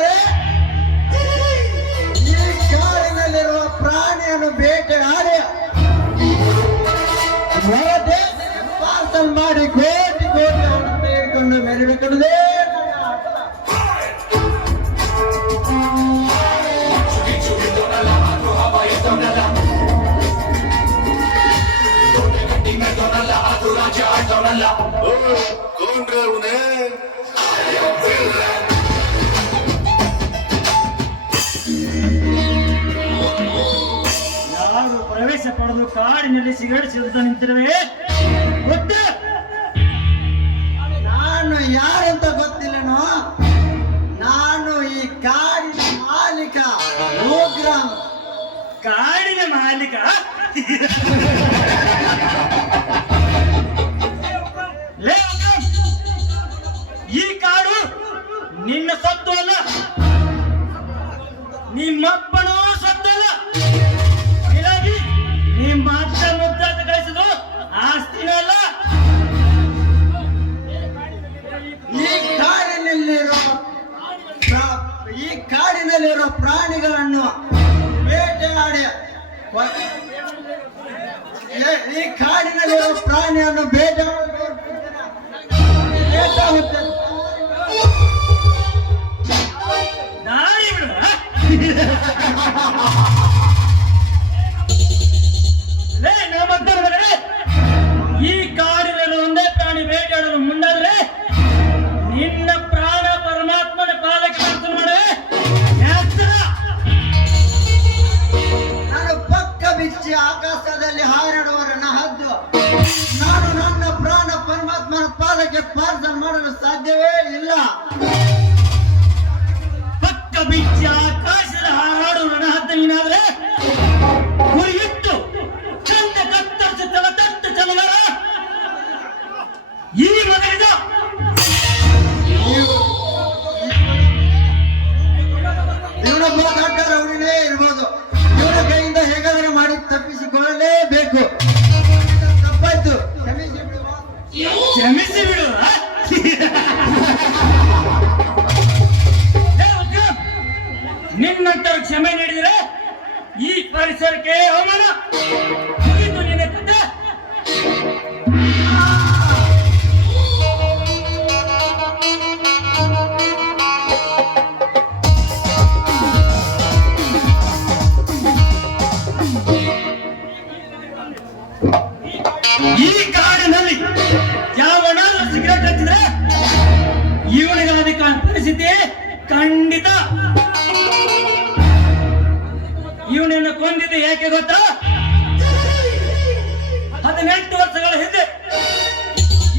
ಅಂದರೆ ಈ ಕಾಡಿನಲ್ಲಿರುವ ಪ್ರಾಣಿಯನ್ನು ಬೇಟೆಯಾಡಿ ಪಾರ್ಸಲ್ ಮಾಡಿ ಕೋಟಿ ಕೋಟಿ ಹಣ ತೆಗೆದುಕೊಂಡು ಮೆರಬೇಕನ್ನೋದೇ ಯಾರು ಪ್ರವೇಶ ಪಡೆದು ಕಾಡಿನಲ್ಲಿ ಸಿಗರೇಟ್ ಸೇದುತ್ತಾ ನಿಂತಿರುವೆ ಗೊತ್ತು? ನಾನು ಯಾರಂತ ಗೊತ್ತಿಲ್ಲನೋ. ನಾನು ಈ ಕಾಡಿನ ಮಾಲೀಕ ಪ್ರೋಗ್ರಾಮ್. ಕಾಡಿನ ಮಾಲೀಕ? ಈ ಕಾಡು ನಿನ್ನ ಸತ್ತು ಅಲ್ಲ, ನಿಮ್ಮಪ್ಪನೂ ಸತ್ತಲ್ಲ. ಹೀಗಾಗಿ ನಿಮ್ಮ ಅಜ್ಜ ಮುದ್ದಾದ ಗಳಿಸಿದ್ರು ಆಸ್ತಿನಲ್ಲ. ಈ ಕಾಡಿನಲ್ಲಿರೋ ಪ್ರಾಣಿಗಳನ್ನು ಬೇಟೆಯಾಡಿ ಈ ಕಾಡಿನಲ್ಲಿರೋ ಪ್ರಾಣಿಯನ್ನು ದಾರಿ ಬಿಡು. ನಮ್ಮಂತವರೇ ಈ ಕಾಡಿನಲ್ಲಿ ಒಂದೇ ಪ್ರಾಣಿ ಬೇಟೆಯಾಡಲು ಮುಂದಾದ್ರೆ ನಿನ್ನ ಪ್ರಾಣ ಪರಮಾತ್ಮನ ಪಾದಕ್ಕೆ ಪ್ರಾರ್ಥನೆ ಮಾಡೆ. ನಾನು ಪಕ್ಕ ಬಿಚ್ಚಿ ಆಕಾಶದಲ್ಲಿ ಹಾರಾಡುವವರನ್ನ ಹದ್ದು ನಾನು ನನ್ನ ಪ್ರಾಣ ಪರಮಾತ್ಮನ ಪಾದಕ್ಕೆ ಪ್ರಾರ್ಥನೆ ಮಾಡಲು ಸಾಧ್ಯವೇ ಇಲ್ಲ. ಪಕ್ಕ ಬಿಚ್ಚಿ ಆಕಾಶದ ಹಾರಾಡುವವರನ್ನ ಹದ್ದು ನೀನಾದ್ರೆ ಗುರಿಯಿಟ್ಟು ಚಂದ ಕತ್ತರಿಸುತ್ತವ ತತ್ತ ಚಲಗರ ಈ ಮಗನಿದ ಇವನೊಬ್ಬ ದೊಡ್ಡ ರೌಡಿನೇ ಇರ್ಬೋದು. ಇವನ ಕೈಯಿಂದ ಹೇಗಾದರೂ ಮಾಡಿ ತಪ್ಪಿಸಿಕೊಳ್ಳಲೇಬೇಕು. ತಪ್ಪಾಯ್ತು, ಕ್ಷಮಿಸಿ ಬಿಡುವ. ಕ್ಷಮಿಸಿ ಬಿಡು. ನಿನ್ನಂತರ ಕ್ಷಮೆ ನೀಡಿದರೆ ಈ ಪರಿಸರಕ್ಕೆ ಅವಮಾನ. ಮುಗಿತು ನಿನ್ನ ಕಥೆ. ಈ ಕಾಡಿನಲ್ಲಿ ಯಾವನಾದ್ರೂ ಸಿಗರೇಟ್ ಹಚ್ಚಿದ್ರೆ ಇವನಿಗಾದ ಪರಿಸ್ಥಿತಿ ಖಂಡಿತ. ಇವನನ್ನು ಕೊಂದಿದ್ದು ಯಾಕೆ ಗೊತ್ತಾ? 18 ವರ್ಷಗಳ ಹಿಂದೆ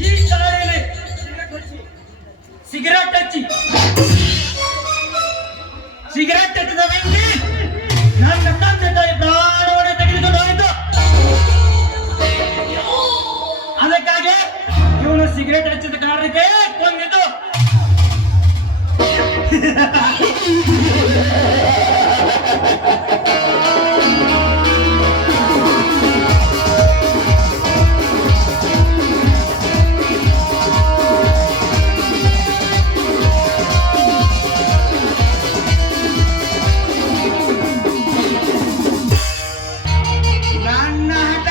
ಈ ಕಾಡಿನಲ್ಲಿ ಸಿಗರೇಟ್ ಹಚ್ಚಿದ ವ್ಯಕ್ತಿ ನನ್ನ ತಂದೆ ತಾಯಿ ಪ್ರಾಣವನ್ನೇ ತೆಗೆದುಕೊಂಡು ಹೋಯಿತು. ಅದಕ್ಕಾಗಿ ಇವನು ಸಿಗರೇಟ್ ಹಚ್ಚಿದ ಕಾರಣಕ್ಕೆ ಕೊಂದಿದ್ದು. ನನ್ನ ಹಠ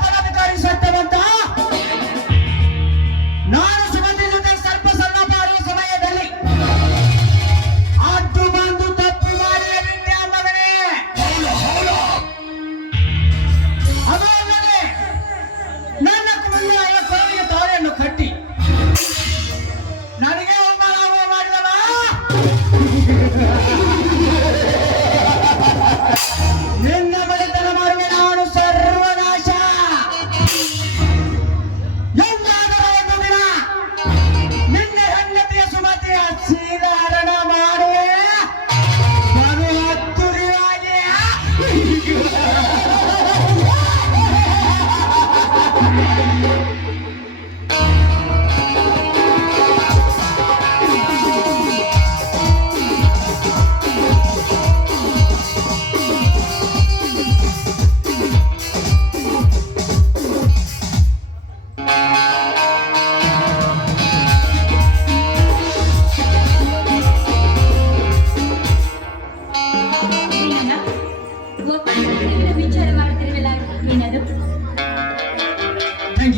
ಪದಾಧಿಕಾರಿ ಸತ್ಯವಂತ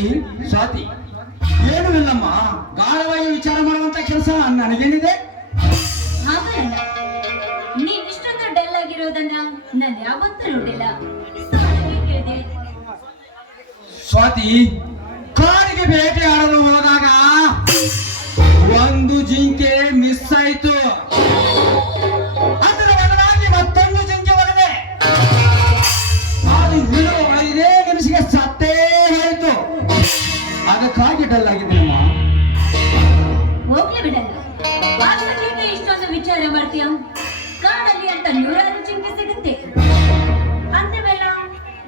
ತಂಗಿ ಸ್ವಾತಿ, ಏನೂ ಇಲ್ಲಮ್ಮ. ಗಾಢವಾಗಿ ವಿಚಾರ ಮಾಡುವಂತ ಕೆಲಸ ನನಗೇನಿದೆ? ಹಾಗಲ್ಲ, ನೀನ್ ಇಷ್ಟೊಂದು ಡಲ್ ಆಗಿರೋದನ್ನ ನಾನು ಯಾವತ್ತೂ ನೋಡಿಲ್ಲ. So ಅದಕ್ಕೆ ಕೇಳ್ದೆ. ಸ್ವಾತಿ, ಕಾಡಿಗೆ ಬೇಟೆ ಆಡಲು ಹೋದಾಗ ಒಂದು ಜಿಂಕೆ ಮಿಸ್ ಆಯ್ತು. ಅದರ ಬದಲಾಗಿ ಮತ್ತೊಂದು ಜಿಂಕೆ ಹೊಡೆದೆ. ಅದು ಬೀಳುವ 5 ನಿಮಿಷಕ್ಕೆ ಸತ್ತೇ ಹೋಯ್ತು. ಅದಕ್ಕಾಗಿ ಡಲ್ ಆಗಿದ್ದೇನಮ್ಮ. ಹೋಗ್ಲಿ ಬಿಡಲ್ಲ, ಆಸ್ಪತ್ರೆಗೆ ಇಷ್ಟೊಂದು ವಿಚಾರ ಮಾಡ್ತೀಯ. ಕಾಡಲ್ಲಿ ಅಂತ 100 ಚಿಂಕೆ ಸಿಗುತ್ತೆ ಅಂತೆಲ್ಲ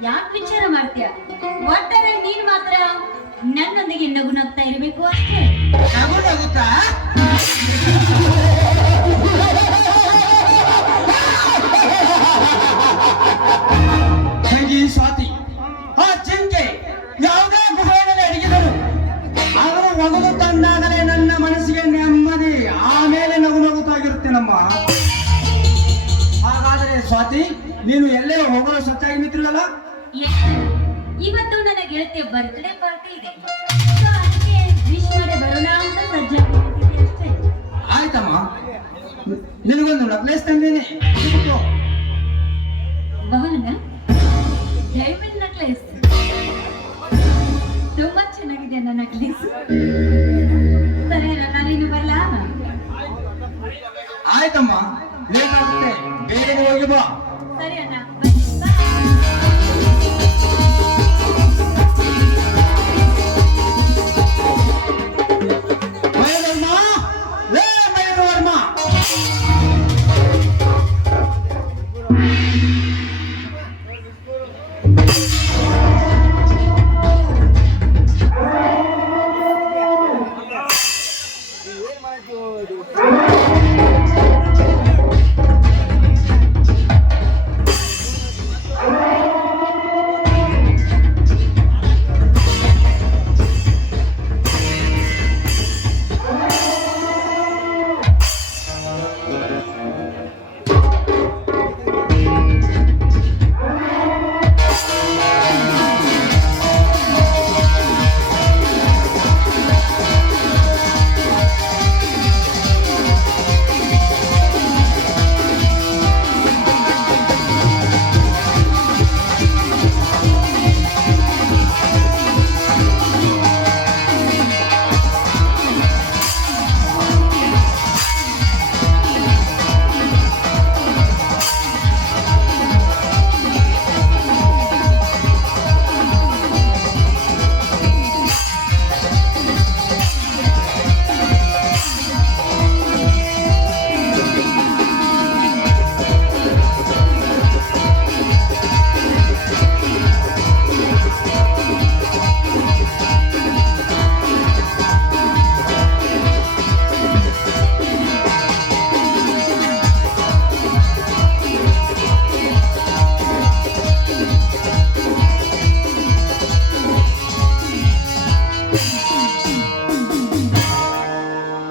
ಯಾಕೆ ವಿಚಾರ ಮಾಡ್ತೀಯ? ಒಟ್ಟಾರೆ ನೀನ್ ಮಾತ್ರ ನನ್ನೊಂದಿಗೆ ನಗು ನಗ್ತಾ ಇರಬೇಕು ಅಷ್ಟೇ. ನಗು ನಗುತ್ತಾ? ತಂಗಿ ಸ್ವಾತಿ, ಆ ಜಿಂಕೆ ಯಾವುದೇ ಗುಹೆಯಲ್ಲಿ ಅಡಗಿದರು. ಅವರು ಒಗದು ತಂದಾಗಲೇ ನನ್ನ ಮನಸ್ಸಿಗೆ ನೆಮ್ಮದಿ, ಆಮೇಲೆ ನಗು ನಗುತ್ತಾಗಿರುತ್ತೇನಮ್ಮ. ಹಾಗಾದರೆ ಸ್ವಾತಿ, ನೀನು ಎಲ್ಲೇ ಹೋಗಲು ಸತ್ತಾಗಿ ನಿಂತಿರಲ್ಲ? ಇವತ್ತು ನನ್ನ ಗೆಳತಿಯ ಬರ್ತ್ಡೇ ಪಾರ್ಟಿ ಇದೆ. So ಅದಕ್ಕೆ ವಿಶ್ ಮಾಡಿ ಬರೋಣ ಅಂತ ಸಜ್ಜಾಗಿದ್ದೀನಿ ಅಷ್ಟೇ. ಆಯ್ತಮ್ಮ, ನಿನಗೊಂದು ನಕ್ಲೆಸ್ ತಂದೇನೆ. ವಾಹನ ಡೈಮಂಡ್ ನಕ್ಲೆಸ್ ತುಂಬಾ ಚೆನ್ನಾಗಿದೆ ನನ್ನ ನಕ್ಲೆಸ್. ಸರಿ ನಾನಿನ್ನು ಬರಲಾ? ಆಯ್ತಮ್ಮ, ಲೇಟ್ ಆಗುತ್ತೆ, ಬೇಗ ಹೋಗಿ ಬಾ. ಸರಿ ಅಣ್ಣ, ಬನ್ನಿ. ಮಯೂರಮ್ಮ, ಲೇ ಮಯೂರಮ್ಮ.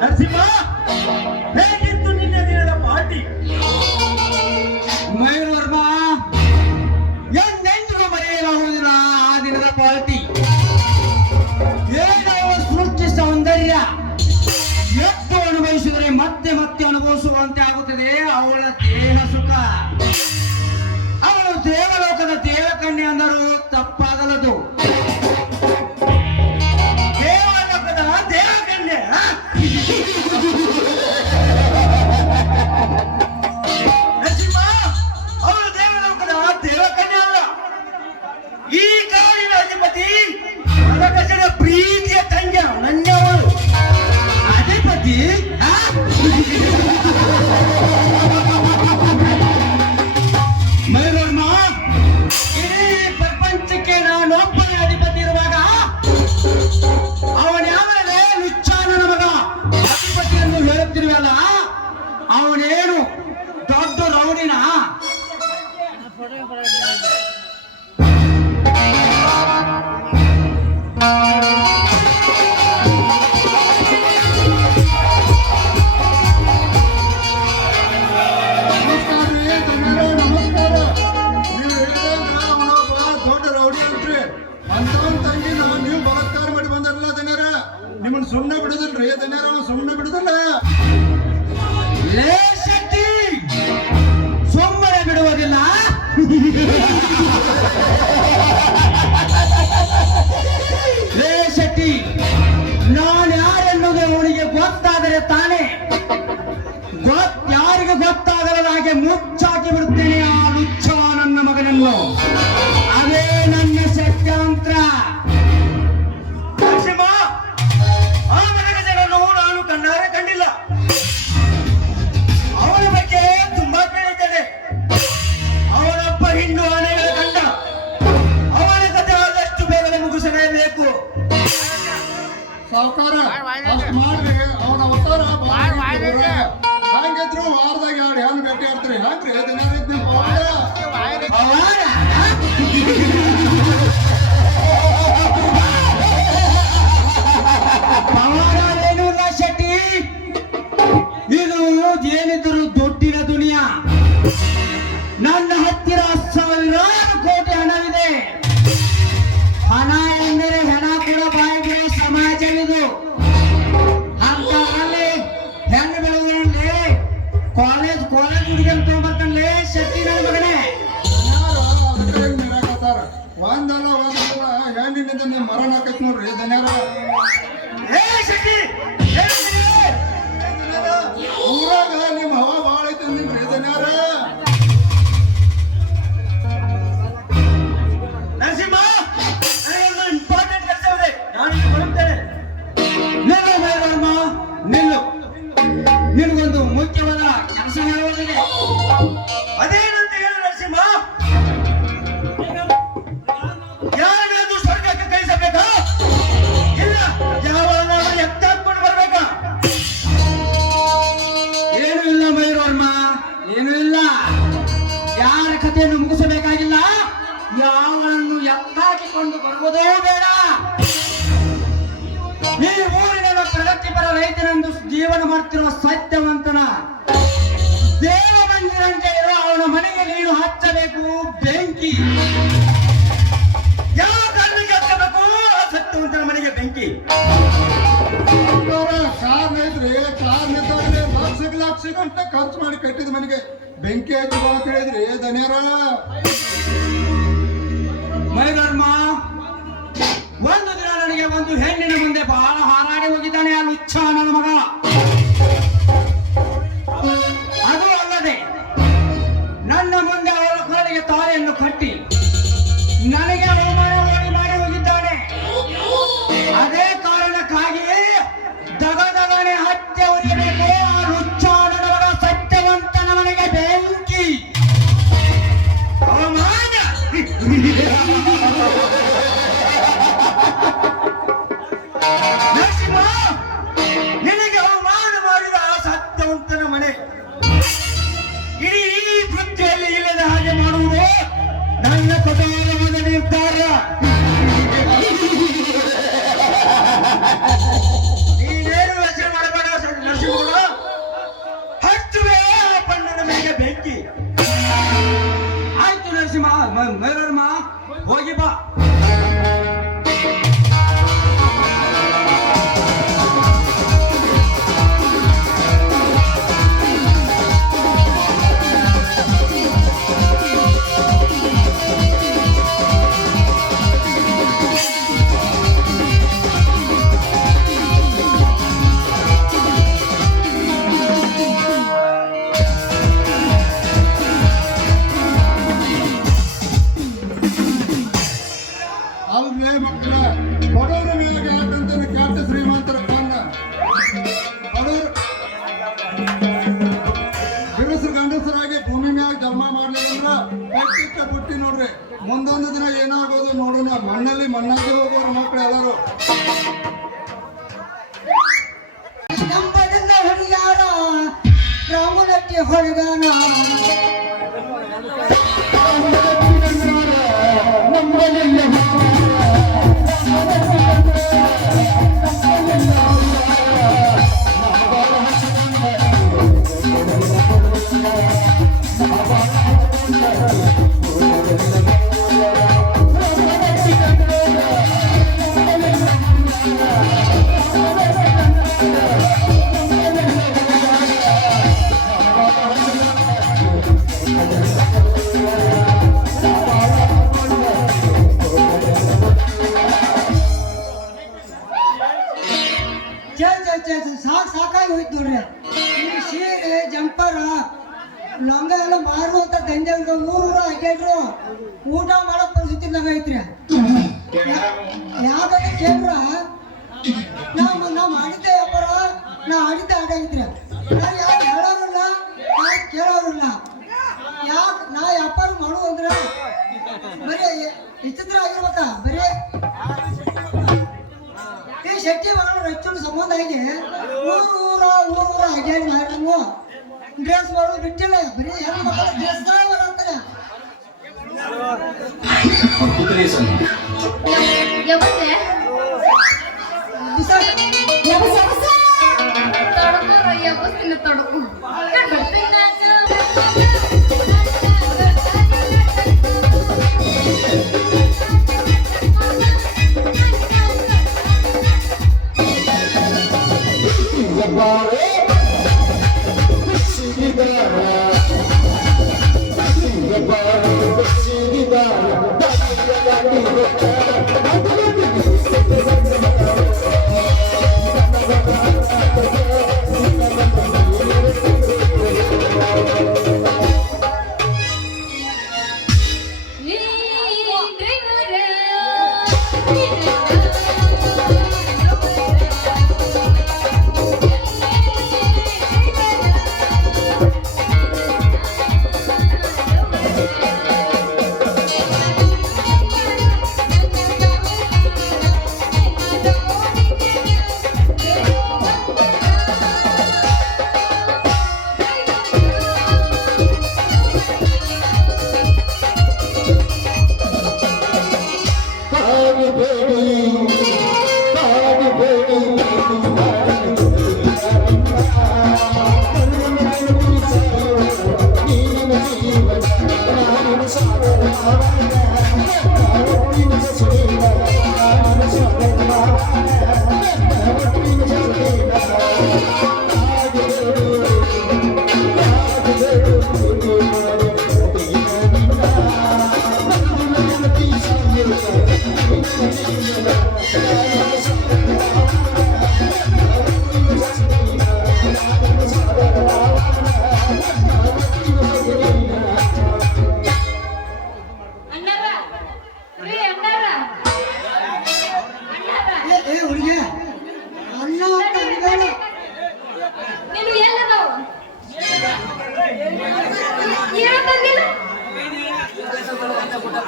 ನರಸಿಂಹ, ಹೇಗಿತ್ತು ನಿನ್ನೆ ದಿನದ ಪಾರ್ಟಿ? ಮಯೂರವರ್ಮ, ಎಂದೆಂದಿಗೂ ಮರೆಯಲಾಗುವುದಿಲ್ಲ ಆ ದಿನದ ಪಾರ್ಟಿ. ಏನವ ಸೃಷ್ಟಿ ಸೌಂದರ್ಯ, ಎಷ್ಟು ಅನುಭವಿಸಿದರೆ ಮತ್ತೆ ಮತ್ತೆ ಅನುಭವಿಸುವಂತೆ ಆಗುತ್ತದೆ ಅವಳ ದೇಹ ಸುಖ. ಅವಳು ದೇವಲೋಕದ ದೇವಕನ್ಯೆ ಅಂದರೂ ತಪ್ಪಾಗಲದು. ದೇವಲೋಕದ ದೇವಕನ್ಯೆ? ನರಸಿಂಹ, ಅವಳು ದೇವಲೋಕದ ದೇವಕನ್ಯೆ ಅಲ್ಲ. ಈ ಕಾಡಿನ ಅಧಿಪತಿ ನರಕಸನ ಪ್ರೀತಿಯ ತಂಗಿ ನನ್ನವಳು. ಅಧಿಪತಿ? ಮಯೂರವರ್ಮ, ಇಡೀ ಪ್ರಪಂಚ ಸುಮ್ಮನೆ ಬಿಡುದಿಲ್ರಿ ದನ್ಯಾರ, ಅವ ಸುಮ್ಮನೆ ಬಿಡುದಿಲ್ಲ. ಲೇ ಶೆಟ್ಟಿ, ಸುಮ್ಮನೆ ಬಿಡುವುದಿಲ್ಲ. ಲೇ ಶೆಟ್ಟಿ, ನಾನು ಯಾರೆನ್ನುವುದು ಅವನಿಗೆ ಗೊತ್ತಾದರೆ ತಾನೇ, ಯಾರಿಗೆ ಗೊತ್ತಾಗದ ಹಾಗೆ ಮುಚ್ಚಾಕಿ ಬಿಡುತ್ತೇನೆ ಆ ಲುಚ್ಚ ನನ್ನ ಮಗನನ್ನು. ಅದೇ ನನ್ನ ಷಡ್ಯಂತ್ರ. ಆ ಮನೆಗಜನನ್ನು ನಾನು ಕಣ್ಣಾರೆ ಕಂಡಿಲ್ಲ. ಅವನ ಬಗ್ಗೆ ತುಂಬಾ ಕೇಳಿದ್ದೇನೆ. ಅವನೊಬ್ಬ ಹಿಂಡು ಆನೆಗಳ ಕಂಡ. ಅವನ ಕಥೆ ಆದಷ್ಟು ಬೇಗನೆ ಮುಗಿಸಲೇಬೇಕು. ಸಾವುಕಾರ ಅಷ್ಟ್ ಮಾಡ್ರಿ, ಅವನ ಅವತಾರ ಹಂಗಿದ್ರು ವಾರದಾಗ 2 ಹೆಣ್ಣು ಭೇಟಿ ಆಡ್ತೀರಿ. ಹಂಗ್ರಿ ದನ್ಯಾರ ಇದ್ನ ಪವಾಡೇನೂ ಇಲ್ಲ ಶೆಟ್ಟಿ. ಇದು ಏನಿದ್ರು ದುಡ್ಡಿನ ದುನಿಯಾ. ನನ್ನ ಹತ್ತಿರ 1000 ಕೋಟಿ ಹಣವಿದೆ. ಹಣ ಎಂದರೆ ಹೆಣ ಕೂಡ ಬಾಯಿ ಬಿಡುವ ಸಮಾಜವಿದು. ಅಂತಲ್ಲಿ ಹೆಣ್ಣು ಬೆಳೆದ್ರೆ ಕಾಲೇಜ್ ಹುಡುಗಿಯನ್ನು ತಗೊಂಡ್ಬರ್ತಾನೆ ಶೆಟ್ಟಿ ನನ್ನ ಮಗನೇ. ಒಂದಲ್ಲ ಹೆಣ್ಣಿನಿಂದ ನೀವು ಮರಣ ಹಾಕೈತಿ ನೋಡ್ರಿ ದನ್ಯಾರ. ಊರಾಗ ನಿಮ್ಮ ಹವಾ ಭಾಳ ಐತಿ ಅಂದಿನ್ರಿ ದನ್ಯಾರ. ನರಸಿಂಹ, ನನಗೊಂದು ಇಂಪಾರ್ಟೆಂಟ್ ಕೆಲಸವಿದೆ, ನಾನು ಬರುತ್ತೇನೆ. ನಿಲ್ಲು ಮೇಲ್ವರ್ಮ, ನಿಲ್ಲು. ನಿನಗೊಂದು ಮುಖ್ಯವಾದ ಕೆಲಸ ಹೇಳುವುದಿದೆ. ಅದೇನಂತ ಹೇಳು ನರಸಿಂಹ. ಯಾರಾದ್ರೂ ಸ್ವರ್ಗಕ್ಕೆ ಕಳಿಸಬೇಕಾ? ಇಲ್ಲ, ಯಾವನಾದ್ರೂ ಎತ್ತಾಕೊಂಡು ಬರ್ಬೇಕಾ? ಏನೂ ಇಲ್ಲ ಮಯೂರವರ್ಮ, ಏನೂ ಇಲ್ಲ. ಯಾರ ಕಥೆಯನ್ನು ಮುಗಿಸಬೇಕಾಗಿಲ್ಲ. ಯಾವನನ್ನು ಎತ್ತಾಕಿಕೊಂಡು ಬರುವುದೇ ಬೇಡ. ಈ ಊರಿನ ಪ್ರಗತಿಪರ ರೈತನೆಂದು ಜೀವನ ಮಾಡ್ತಿರುವ ಸತ್ಯವಂತನ ದೇವ ಮಂದಿರಂತೆ ಇರುವ ಅವನ ಮನೆಗೆ ನೀನು ಹಚ್ಚಬೇಕು ಬೆಂಕಿ. ಯಾವ ಕಾರಣಕ್ಕೆ ಹಚ್ಚಬೇಕು? ಆ ಸತ್ಯವಂತನ ಮನೆಗೆ ಬೆಂಕಿ. ಕಾರ್ ಐತ್ರಿ, ಕಾರ್ ನಿಂತಾಡ್ರಿ, ಲಕ್ಷ ಅಂತ ಖರ್ಚು ಮಾಡಿ ಕಟ್ಟಿದ ಮನೆಗೆ ಬೆಂಕಿ ಹಚ್ಚಿ ಬಾ ಅಂತ ಹೇಳಿದ್ರಿ ದನ್ಯಾರ. ಮೈದರ್ಮ, ಒಂದು ದಿನ ನನಗೆ ಒಂದು ಹೆಣ್ಣಿನ ಮುಂದೆ ಬಹಳ ಹಾರಾಡಿ ಹೋಗಿದ್ದಾನೆ ಆ ಲುಚ್ಚ ನನ್ನ ಮಗ. ಅದು ಅಲ್ಲದೆ ನನ್ನ ಮುಂದೆ ಅವಳ ಕೊರಳಿಗೆ ತಾಳಿಯನ್ನು ಕಟ್ಟಿ ನನಗೆ ಅವಮಾನ ಮಾಡಿ ಹೋಗಿದ್ದಾನೆ. ಅದೇ ಕಾರಣಕ್ಕಾಗಿ ದಗದಗನೆ ಹತ್ಯೆ ಉರಿಯಬೇಕು ಆ ಲುಚ್ಚ ನನ್ನ ಮಗ ಸತ್ಯವಂತನ ಮನೆಗೆ ಬೆಂಕಿ. ಅವಮಾನ. ನರಸಿಂಹ, ನಿನಗೆ ಅವಮಾನ ಮಾಡಿದ ಆ ಸತ್ಯವಂತನ ಮನೆ ಇಡೀ ಪೃಥ್ವಿಯಲ್ಲಿ ಇಲ್ಲದ ಹಾಗೆ ಮಾಡುವುದು ನನ್ನ ಕಠೋರವಾದ ನಿರ್ಧಾರ. ನೀನೇನು ಯೋಚನೆ ಮಾಡಬೇಡ ನರಸಿಂಹ. ಹಚ್ಚುವೆ ಆ ಬಣ್ಣನ ಮನೆಗೆ ಬೆಂಕಿ. ಆಯ್ತು ನರಸಿಂಹ, ಮೈರಮ್ಮ ಹೋಗಿ ಬಾ. ಅಲ್ವೇ ಮಕ್ಕಳ, ಬಡವರ ಮೇಲೆ ಯಾಕಂತ ಕೆಟ್ಟ ಶ್ರೀಮಂತರ ಕಣ್ಣ. ಬಡವರು ಬಿರುಸು ಗಂಡಸರಾಗಿ ಭೂಮಿ ಮ್ಯಾಗ ಜನ್ಮ ಮಾಡ್ಲಿಲ್ಲ ಕಟ್ಟಿಟ್ಟ ಬುಟ್ಟಿ ನೋಡ್ರಿ. ಮುಂದೊಂದು ದಿನ ಏನಾಗೋದು ನೋಡೋಣ. ಮಣ್ಣಲ್ಲಿ ಮಣ್ಣಾಗಿ ಹೋಗೋರ ಮಕ್ಕಳು ಎಲ್ಲರೂ. ನಂಬದಿಂದ ಹುಡುಗಾನ ರಾಮನಟ್ಟಿ ಹೊರಗಾನ ಸಾಕಾಗಿ ಹೋಯ್ತು ನೋಡ್ರಿ. ಈ ಸೀರೆ ಜಂಪರ ಲಂಗ ಎಲ್ಲ ಮಾರುವಂತ ದಂಜೆಗಳು ಊರು ಅಡ್ಯಾಡ್ರು ಊಟ ಮಾಡೋ ಪರಿಸ್ಥಿತಿ ಐತ್ರಿ. ಯಾಕಂದ್ರೆ ಕೇಳ್ರ ನಾವು ಮಾಡಿದ್ದೆ ವ್ಯಾಪಾರ ನಾವು ಆಡಿದ್ದೆ ಆಡಾಗಿದ್ರಿ. ನಾನು ಯಾರು ಹೇಳೋರಿಲ್ಲ ಯಾರು ಕೇಳೋರಿಲ್ಲ. ಯಾಕೆ ನಾ ವ್ಯಾಪಾರ ಮಾಡು ಅಂದ್ರೆ ಬರೀ ವಿಚಿತ್ರ ಆಗಿರ್ಬೇಕ. ಬರೀ ಈ ಶೆಟ್ಟಿ ಮಗಳು ರಚ್ಚುಂಡು ಸಂಬಂಧ ಆಗಿ ಊರ ಅಡ್ಯಾಡಿ ಮಾಡಿದ್ರು ಡ್ರೆಸ್ ಮಾಡೋದು ಬಿಟ್ಟಿಲ್ಲ. ಬರೀ ಹೆಣ್ಣು ಮಕ್ಕಳ ಡ್ರೆಸ್ ಅಂತಾರೆ.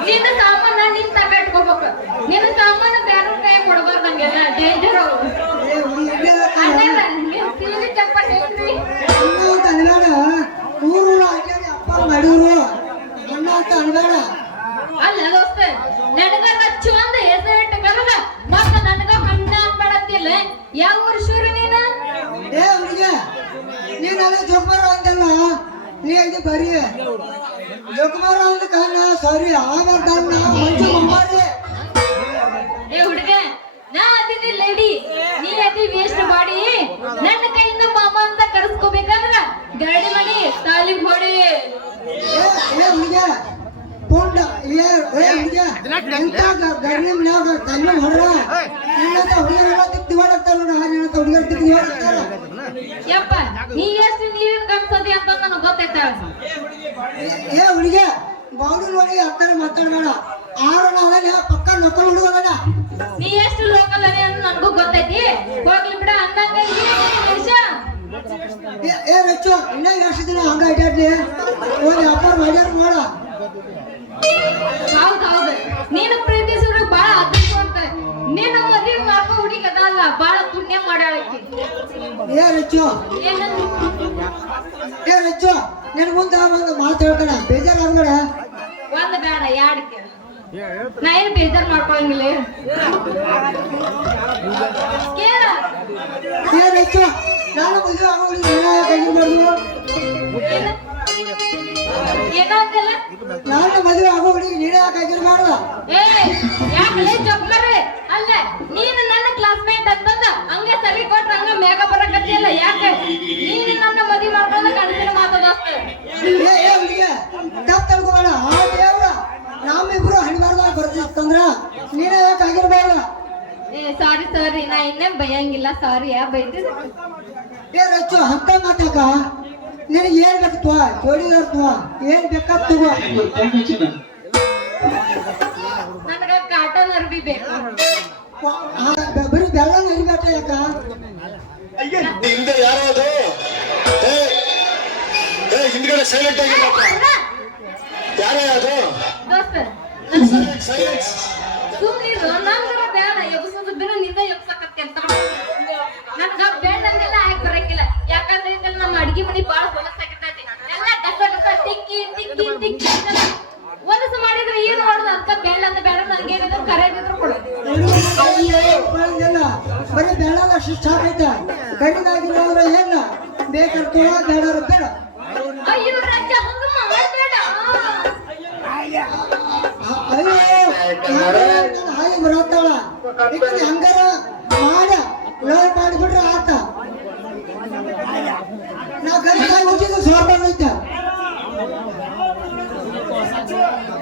ನಿನ್ನ ಸಾಮಾನ ನೀನ್ ತಗೊಂಡ್ಕೋಬೇಕು. ನಿನ್ನ ಸಾಮಾನು ಬೇರೆ ಕೈ ಕೊಡಬಾರ್ದಂಗೆಲ್ಲ ಡೇಂಜರ್ ಅವು. ಅಲ್ಲ ದೋಸ್ತ ನನಗ ರಚ್ಚು ಅಂದ ಹೆಸರಿಟ್ಟು ಕರೆದ ಮತ್ತ ನನಗ ಹಣ್ಣ ಅನ್ಬೇಡತ್ತಿಲ್ಲ. ಯಾವ ಊರು ಶೂರು ನೀನ? ನೀನೆಲ್ಲ ಜೋಕುಮಾರ ಅಂತಲ್ಲ, ನೀ ಇದು ಬರೀ ಜೋಕುಮಾರ ಅಂತ ಕಾರಣ ಸಾರಿ ಆಗಾರ್ದನ್ನ ಮಂಜು ಮಮ್ಮಾರಿ. ಏ ಹುಡುಗ, ನಾ ಅದೀನಿ ಲೇಡಿ, ನೀ ಅದಿ ವೇಸ್ಟ್ ಬಾಡಿ. ನನ್ನ ಕೈಯಿಂದ ಮಾಮ ಅಂತ ಕರೆಸ್ಕೋಬೇಕಂದ್ರ ಗಾಡಿ ಮಾಡಿ ತಾಲಿ ಹೊಡಿ. ಏ ಹುಡುಗ ಪುಂಡ ಹುಡುಗ ಎಂತ ಗರ್ನಿಮ್ನಾಗ ತನ್ನ ಹೊಡ್ರ ನಿನ್ನಂತ ಹುಡುಗರೆಲ್ಲ ದಿವಾಡಾಗ್ತಾರ ನೋಡ. ನಿನ್ನಂತ ಹುಡುಗರು ದಿವಾಡಾಗ್ತಾರ. ಯಪ್ಪ ನೀ ಎಷ್ಟು ನೀರಿನ ಕನ್ಸೋದಿ ಅಂತ ನನಗೆ ಗೊತ್ತೈತ. ಏ ಹುಡುಗ ಬಾವುಡು ನೋಡಿ ಹತ್ತಾರ ಮಾತಾಡ್ಬೇಡ. ಆರು ನಾವೇನ ಪಕ್ಕ ನಕ್ಕಲ್ ಹುಡುಗನ. ನೀ ಎಷ್ಟು ಲೋಕಲ್ ಅದೇ ಅಂತ ನನಗೂ ಗೊತ್ತೈತಿ. ಹೋಗ್ಲಿ ಬಿಡ ಅಂದಂಗ ಏ ರಚ್ಚು ಇನ್ನ ಎಷ್ಟು ದಿನ ಹಂಗ ಅಡ್ಡಾಡ್ಲಿ ಒಂದು ವ್ಯಾಪಾರ ಮಾಡ್ಯಾರ ನೋಡ. ಹೌದೌದು, ನೀನು ಪ್ರೀತಿಸಿದ್ರೆ ಬಾಳ ಅದೃಷ್ಟ ಅಂತ. ನೀನು ಮದುವೆ ಮಾಡ್ಕೋ ಹುಡುಗಿ ಅದಲ್ಲ, ಬಾಳ ಪುಣ್ಯ ಮಾಡ್ಯಾಳಕಿ. ಏ ರಚ್ಚು ನಿನ್ ಮುಂದೆ ಒಂದು ಮಾತು ಹೇಳ್ತಾನ, ಬೇಜಾರಾಗ್ಬೇಡ. ಒಂದ್ ಬೇಡ ಎರಡ್ ಕೇಳ. ನಾ ಏನ್ ಬೇಜಾರ್ ಮಾಡ್ಕೊಳಂಗಿಲ್ಲ. ಕೇಳ. ಏ ರಚ್ಚು ನಾನು ಮದುವೆ ಆಗೋದು ಕೈಗೆ ಏನೋ ಅಂತೆಲ್ಲ ನಾನು ಮದುವೆ ಆಗೋ ಹುಡುಗಿ ನೀನೇ ಯಾಕಾಗಿರ್ಬಾರ್ದ? ಯಾಕಲೇ ಜೊಕ್ಕರೆ ಅಲ್ಲ, ನೀನು ನನ್ನ ಕ್ಲಾಸ್ಮೇಟ್ ಅಂತಂದ ಹಂಗೆ ಸರಿ ಕೊಟ್ರ ಹಂಗ ಮೇಘ ಬರಕತ್ತಿಯಲ್ಲ. ಯಾಕೆ ನೀನು ನನ್ನ ಮದುವೆ ಮಾಡ್ಕೊಂಡ ಕನಸಿನ ಮಾತಾಡೋಸ್ತ. ಏ ಹುಡುಗಿ ತಪ್ಪು ತಿಳ್ಕೊಬೇಡ. ಆ ದೇವ್ರ ನಮ್ಮಿಬ್ರು ಹಣಿಬಾರ್ದಾಗ ಬರ್ತಿತ್ತಂದ್ರ ನೀನೇ ಯಾಕಾಗಿರ್ಬಾರ್ದ? ಸಾರಿ ನಾ ಇನ್ನೇ ಬೈಯಂಗಿಲ್ಲ ಸಾರಿ ಬೈತಿದ್ ಏ ರಚ್ಚು ಅಂತ ಮಾತಾಕ ನಿನಗೆ ಏನ್ ಬೇಕು ಜೋಡಿದಾರ ಏನ್ ಬೇಕಾದ ತಗೋ ನನಗ ಕಾಟನ್ ಅರ್ಬಿ ಬೇಕು ಬರೀ ಬೆಳ್ಳನ ಅರಿಬೇಕ ಯಾಕ ಹಿಂದೆ ಯಾರೋ ಅದು ಹಿಂದ್ಗಡೆ ಸೈಲೆಂಟ್ ಆಗಿರಪ್ಪ ಯಾರೇ ಅದು ಸೈಲೆನ್ಸ್ ಸುಮ್ಮನಿರು ನಂತರ ಬೇಡ ಎಬ್ಸೋದು ಬಿಡು ನಿಂದ ಎಬ್ಸಕತ್ತೆ ಅಂತ ನನಗ ಬೇಡಂಗೆಲ್ಲ ಹಾಕಿ ಬರಕಿಲ್ಲ ಯಾಕಂದ್ರೆ ಇದೆಲ್ಲ ನಮ್ಮ ಅಡಿಗೆ ಮನಿ ಬಾಳ ಹೊಲಸಾಗಿರ್ತೈತಿ ಎಲ್ಲ ಕಸ ತಿಕ್ಕಿ ಒಂದಸ ಮಾಡಿದ್ರೆ ಏನು ಮಾಡೋದು ಅದಕ್ಕ ಬೇಡ ಅಂತ ಬೇಡ ನಂಗೆ ಏನಿದ್ರು ಕರೆಯದಿದ್ರು ಕೊಡು ಬರೀ ಬೆಳ್ಳದ ಶಿಷ್ಟ ಐತೆ ಕಡಿದಾಗಿರೋದ್ರ ಏನ ಬೇಕಂತ ಬೇಡ ಬೇಡ ಅಯ್ಯೋ ರಾಜ ಹಂಗ ಮಾಡಬೇಡ ಹಾಗೆ ಬರತ್ತಾಳ ಹಂಗಾರ ಮಾಡ ಉಳವ ಮಾಡಿಬಿಟ್ರೆ ಆತ ನಾ ಕರಿಕಾಯಿ ಹೋಗಿದ್ದು ಸೋರ್ಬಾರ್ದು ಐತೆ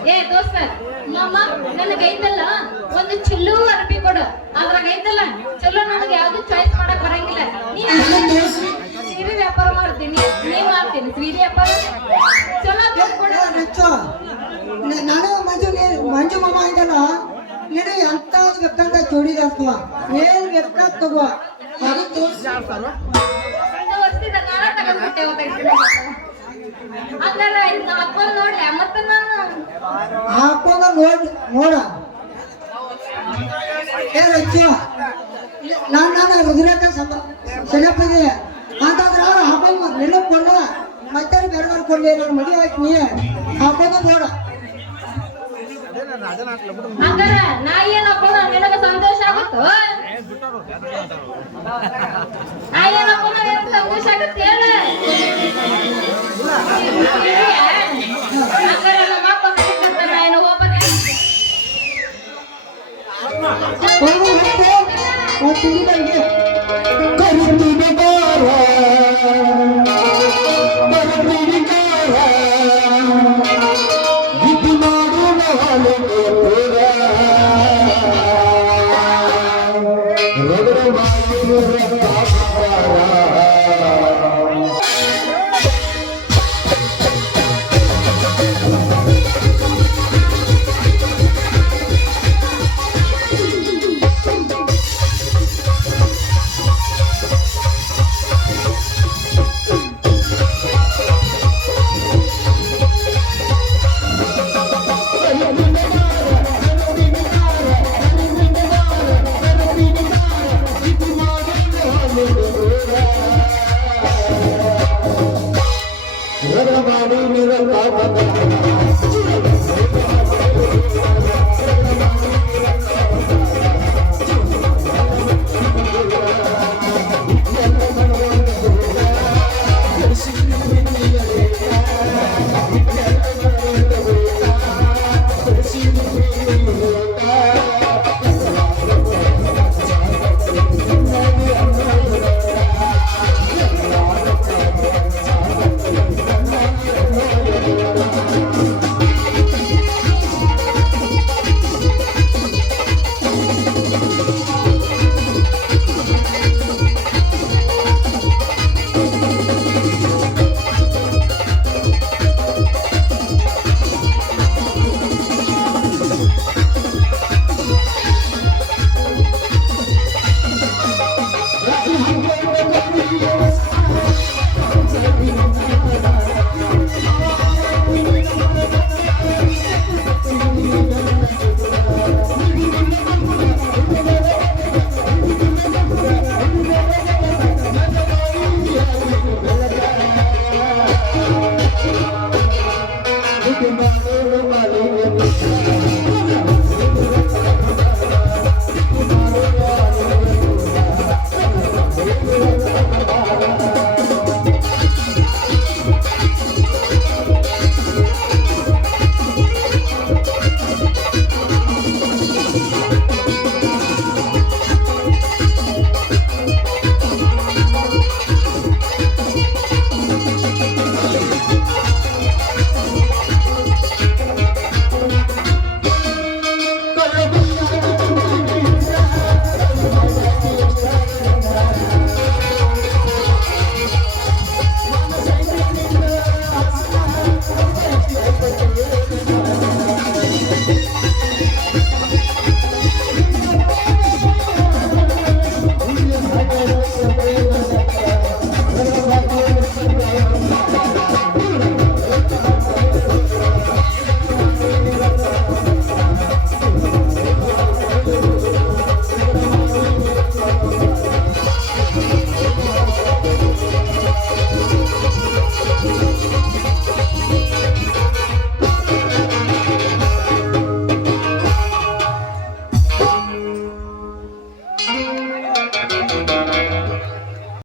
ಏ ದೋಸ್ತ ಮಾಮ ನನಗೈತಲ್ಲ ಒಂದು ಚಿಲ್ಲು ಅರ್ಬಿ ಕೊಡು ಅದ್ರಾಗ ಐತಲ್ಲ ಚಲೋ ನನಗೆ ಯಾವ್ದು ಚಾಯ್ಸ್ ಮಾಡಕ್ ಬರಂಗಿಲ್ಲ ಸೀರೆ ವ್ಯಾಪಾರ ಮಾಡ್ತೀನಿ ನೀನ್ ಮಾಡ್ತೀನಿ ಸೀರೆ ವ್ಯಾಪಾರ ಚಲೋ ನೆಚ್ಚು ನಾನು ಮಂಜು ಮಾಮ ಇದಲ್ಲ ನೀನು ಎಂತ ಬೇಕಂತ ಜೋಡಿದಾರ್ತವ ಏನ್ ಬೇಕಾದ ತಗೋ ಅದು ವರ್ಷದ ನಾಳೆ ತಗೊಂಡ್ಬಿಟ್ಟೆ ಹಂಗಾರ ಇದನ್ನ ಹಾಕೊಂಡ್ ನೋಡ್ಲಿ ಮತ್ತೆ ನಾನು ಹಾಕೊಂಡ ನೋಡ ಏ ರಚ್ಚು ನಾನು ಹೃದಯಕ್ಕೆ ಸೆನಪ್ಪಿದೆ ಅಂತಂದ್ರೆ ಹಾಕೊಂಡ್ ನೆನಪುಕೊಂಡ ಮತ್ತೆ ಬೇರೆ ಮಾಡ್ಕೊಂಡೆ ನಾನು ಮದುವೆ ಆಯ್ತು ನೀ ಹಾಕೊಂಡ ನೋಡ ಹಂಗಾರ ನಾ ಏನ್ ಹಾಕೊಂಡ ನಿನಗ ಸಂತೋಷ ಆಗುತ್ತೋ ನಾ ಏನ್ ಹಾಕೊಂಡ ಸಂತೋಷ ಆಗುತ್ತೆ ಹೇಳ ಹಂಗಾರ ನಮ್ಮ ಅಪ್ಪ ಕರೀತಾರೆ ಏನೋ ಹೋಗ್ಬೇಕು